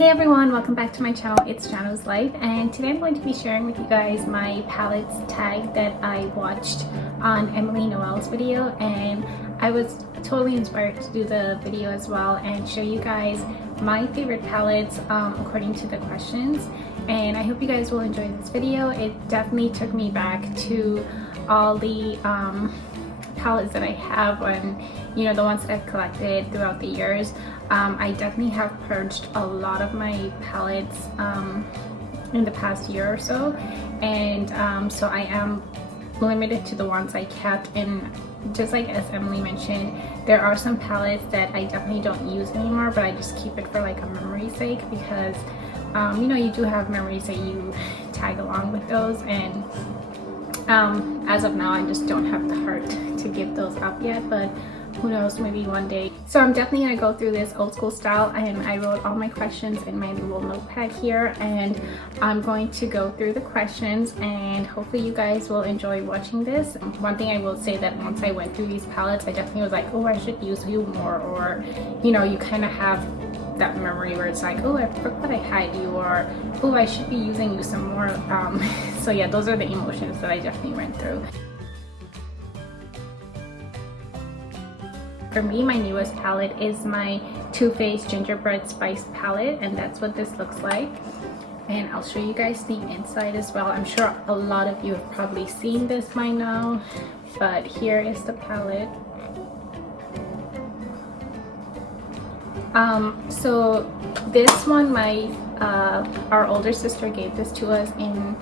Hey everyone, welcome back to my channel. It's Janu's Life, and today I'm going to be sharing with you guys my palettes tag that I watched on Emily Noel's video, and I was totally inspired to do the video as well and show you guys my favorite palettes according to the questions. And I hope you guys will enjoy this video. It definitely took me back to all the palettes that I have, and you know, the ones that I've collected throughout the years. I definitely have purged a lot of my palettes in the past year or so, and so I am limited to the ones I kept. And just like as Emily mentioned, there are some palettes that I definitely don't use anymore, but I just keep it for like a memory's sake, because you know, you do have memories that you tag along with those, and as of now I just don't have the heart to give those up yet, but who knows, maybe one day. So I'm definitely gonna go through this old school style, and I wrote all my questions in my little notepad here, and I'm going to go through the questions, and hopefully you guys will enjoy watching this. One thing I will say, that once I went through these palettes, I definitely was like, oh, I should use you more, or you know, you kind of have that memory where it's like, oh, I forgot I had you, or oh, I should be using you some more. So yeah, those are the emotions that I definitely went through. For me, my newest palette is my Too Faced Gingerbread Spice palette, and that's what this looks like. And I'll show you guys the inside as well. I'm sure a lot of you have probably seen this by now, but here is the palette. So this one, our older sister gave this to us in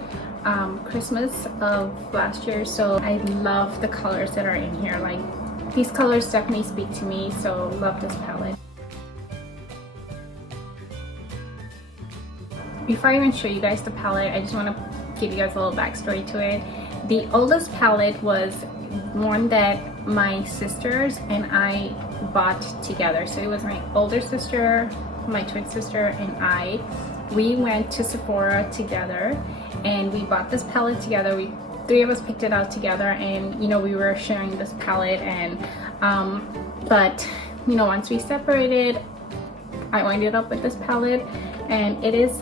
Christmas of last year, so I love the colors that are in here. Like, these colors definitely speak to me, so love this palette. Before I even show you guys the palette, I just want to give you guys a little backstory to it. The oldest palette was one that my sisters and I bought together. So it was my older sister, my twin sister, and we went to Sephora together and we bought this palette together. Three of us picked it out together, and you know, we were sharing this palette, and but you know, once we separated, I ended up with this palette, and it is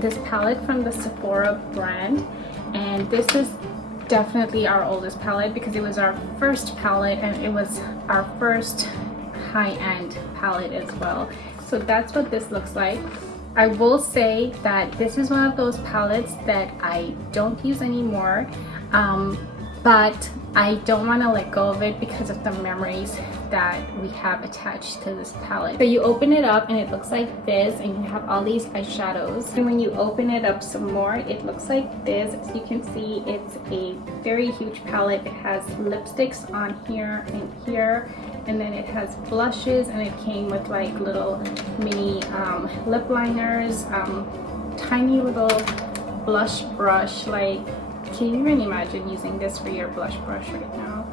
this palette from the Sephora brand, and this is definitely our oldest palette because it was our first palette, and it was our first high-end palette as well. So that's what this looks like. I will say that this is one of those palettes that I don't use anymore, but I don't want to let go of it because of the memories that we have attached to this palette. So you open it up and it looks like this, and you have all these eyeshadows, and when you open it up some more, it looks like this. As you can see, it's a very huge palette. It has lipsticks on here and here, and then it has blushes, and it came with like little mini lip liners, tiny little blush brush. Like, can you even imagine using this for your blush brush right now?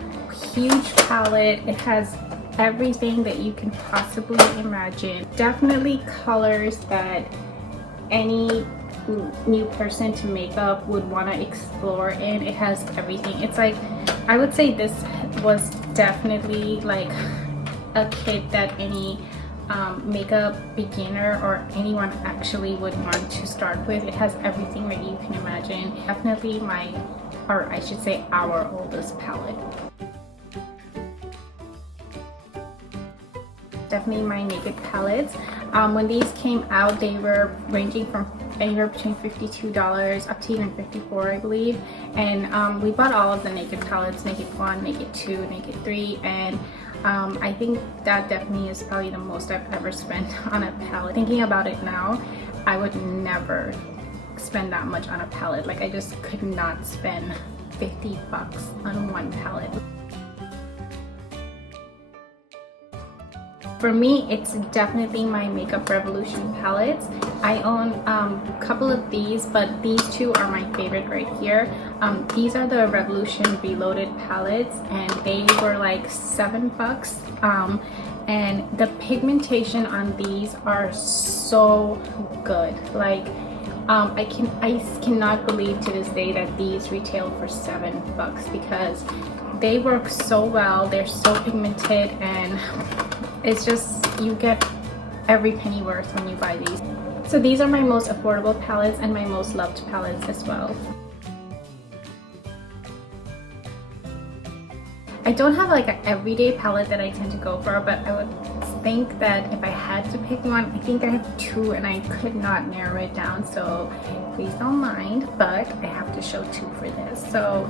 Huge palette. It has everything that you can possibly imagine. Definitely colors that any new person to makeup would want to explore in. It has everything. It's like, I would say this was definitely like a kit that any makeup beginner or anyone actually would want to start with. It has everything that you can imagine. Definitely or I should say our oldest palette. Definitely my naked palettes. When these came out, they were ranging from anywhere between $52 up to even $54, I believe. And we bought all of the naked palettes, naked 1, naked 2, naked 3, and I think that definitely is probably the most I've ever spent on a palette. Thinking about it now, I would never spend that much on a palette. Like, I just could not spend 50 bucks on one palette. For me, it's definitely my Makeup Revolution palettes. I own a couple of these, but these two are my favorite right here. These are the Revolution Reloaded palettes, and they were like 7 bucks. And the pigmentation on these are so good. Like, I cannot believe to this day that these retail for 7 bucks because they work so well. They're so pigmented, and it's just, you get every penny worth when you buy these. So these are my most affordable palettes and my most loved palettes as well. I don't have like an everyday palette that I tend to go for, but I would think that if I had to pick one, I think I have two and I could not narrow it down, so please don't mind, but I have to show two for this. So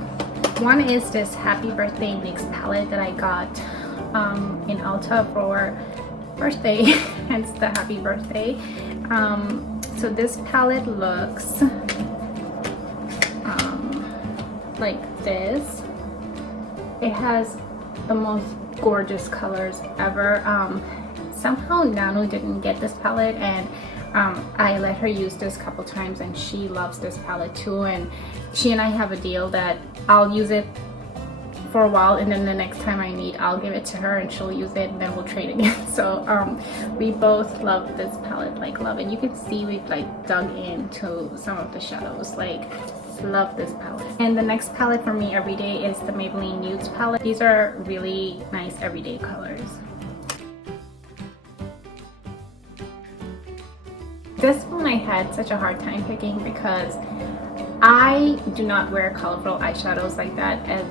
one is this Happy Birthday NYX palette that I got in Ulta for birthday, hence the happy birthday. So this palette looks like this. It has the most gorgeous colors ever. Somehow Janu didn't get this palette, and I let her use this a couple times, and she loves this palette too, and she and I have a deal that I'll use it for a while, and then the next time I need, I'll give it to her and she'll use it, and then we'll trade again. So we both love this palette, like love it. You can see we've like dug into some of the shadows, like love this palette. And the next palette for me every day is the Maybelline Nudes palette. These are really nice everyday colors. This one I had such a hard time picking because I do not wear colorful eyeshadows like that, as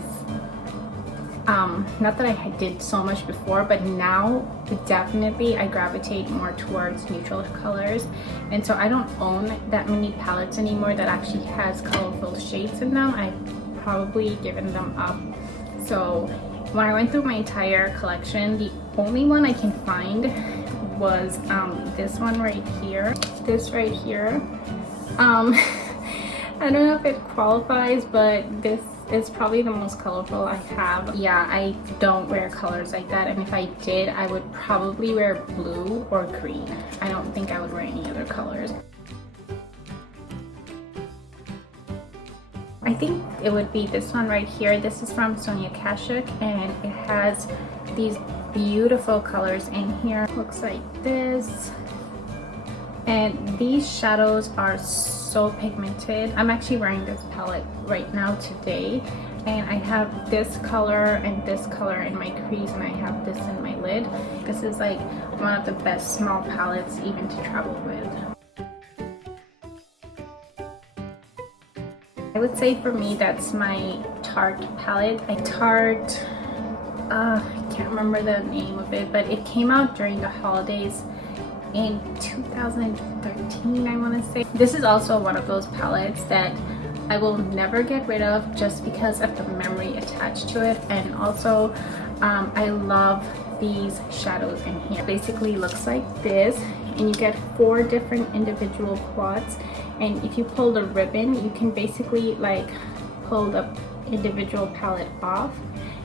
not that I did so much before, but now definitely I gravitate more towards neutral colors, and so I don't own that many palettes anymore that actually has colorful shades in them. I've probably given them up. So when I went through my entire collection, the only one I can find was this one right here, this right here. I don't know if it qualifies, but this is probably the most colorful I have. Yeah, I don't wear colors like that, and if I did, I would probably wear blue or green. I don't think I would wear any other colors. I think it would be this one right here. This is from Sonia Kashuk, and it has these beautiful colors in here. Looks like this. And these shadows are so pigmented. I'm actually wearing this palette right now today, and I have this color and this color in my crease, and I have this in my lid. This is like one of the best small palettes even to travel with. I would say for me that's my Tarte palette. I can't remember the name of it, but it came out during the holidays in 2013, I want to say. This is also one of those palettes that I will never get rid of just because of the memory attached to it, and also I love these shadows in here. Basically looks like this, and you get 4 different individual quads, and if you pull the ribbon, you can basically like pull the individual palette off,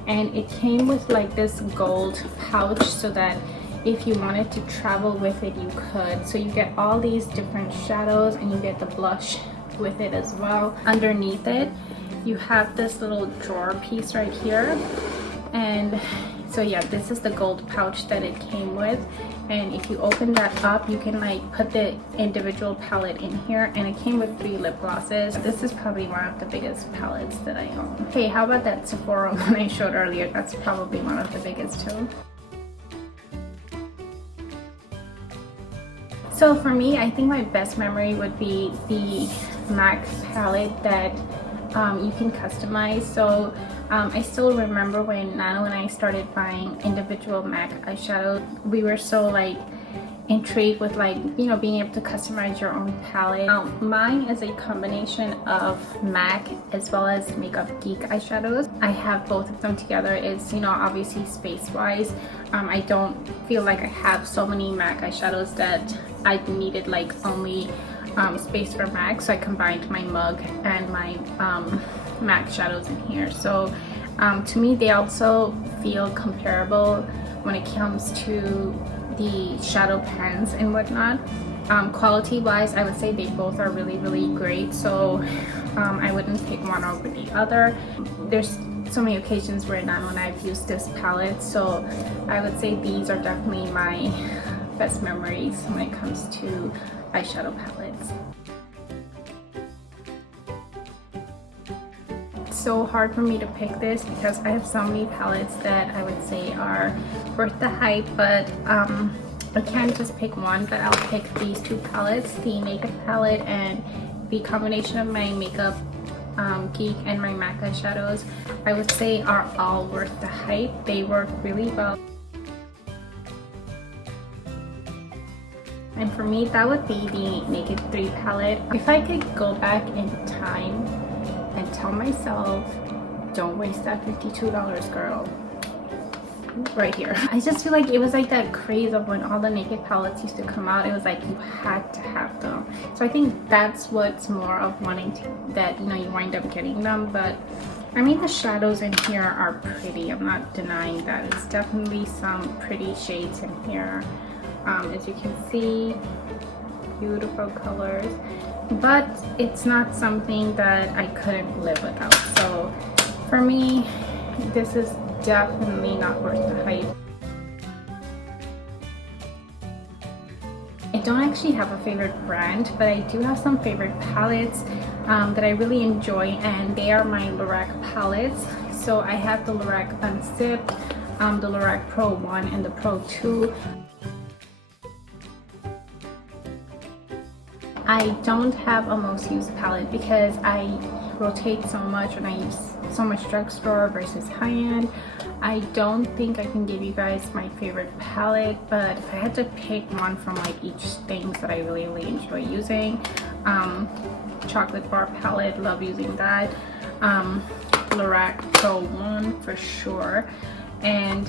and it came with like this gold pouch so that if you wanted to travel with it, you could. So you get all these different shadows, and you get the blush with it as well. Underneath it, you have this little drawer piece right here, and so yeah, this is the gold pouch that it came with, and if you open that up, you can like put the individual palette in here, and it came with 3 lip glosses. This is probably one of the biggest palettes that I own. Hey, how about that Sephora one I showed earlier? That's probably one of the biggest too. So for me, I think my best memory would be the MAC palette that you can customize. So I still remember when Janu and I started buying individual MAC eyeshadows. We were so like intrigued with like, you know, being able to customize your own palette. Mine is a combination of MAC as well as Makeup Geek eyeshadows. I have both of them together. It's, you know, obviously space wise, I don't feel like I have so many MAC eyeshadows that I needed like only space for MAC, so I combined my mug and my MAC shadows in here. So to me, they also feel comparable when it comes to the shadow pens and whatnot. Quality wise, I would say they both are really great, so I wouldn't pick one over the other. There's so many occasions where Janu and I've used this palette, so I would say these are definitely my best memories when it comes to eyeshadow palettes. It's so hard for me to pick this because I have so many palettes that I would say are worth the hype, but I can't just pick one, but I'll pick these two palettes, the makeup palette and the combination of my Makeup Geek and my MAC eyeshadows. I would say are all worth the hype. They work really well. And for me, that would be the Naked 3 palette. If I could go back in time and tell myself, don't waste that $52, girl. Right here. I just feel like it was like that craze of when all the Naked palettes used to come out. It was like you had to have them. So I think that's what's more of wanting to, that, you know, you wind up getting them. But I mean, the shadows in here are pretty. I'm not denying that. It's definitely some pretty shades in here. As you can see, beautiful colors. But it's not something that I couldn't live without. So for me, this is definitely not worth the hype. I don't actually have a favorite brand, but I do have some favorite palettes that I really enjoy, and they are my Lorac palettes. So I have the Lorac Unzipped, the Lorac Pro 1 and the Pro 2. I don't have a most used palette because I rotate so much and I use so much drugstore versus high-end. I don't think I can give you guys my favorite palette, but if I had to pick one from like each things that I really enjoy using, chocolate bar palette, love using that, Lorac Pro 1 for sure, and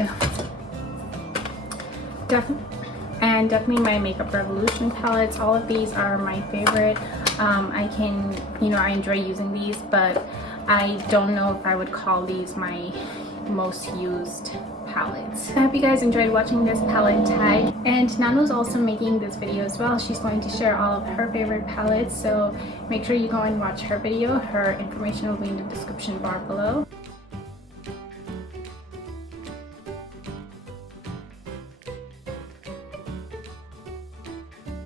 definitely my Makeup Revolution palettes. All of these are my favorite. I enjoy using these, but I don't know if I would call these my most used palettes. I hope you guys enjoyed watching this palette tag, and Nanu's also making this video as well. She's going to share all of her favorite palettes, so make sure you go and watch her video. Her information will be in the description bar below.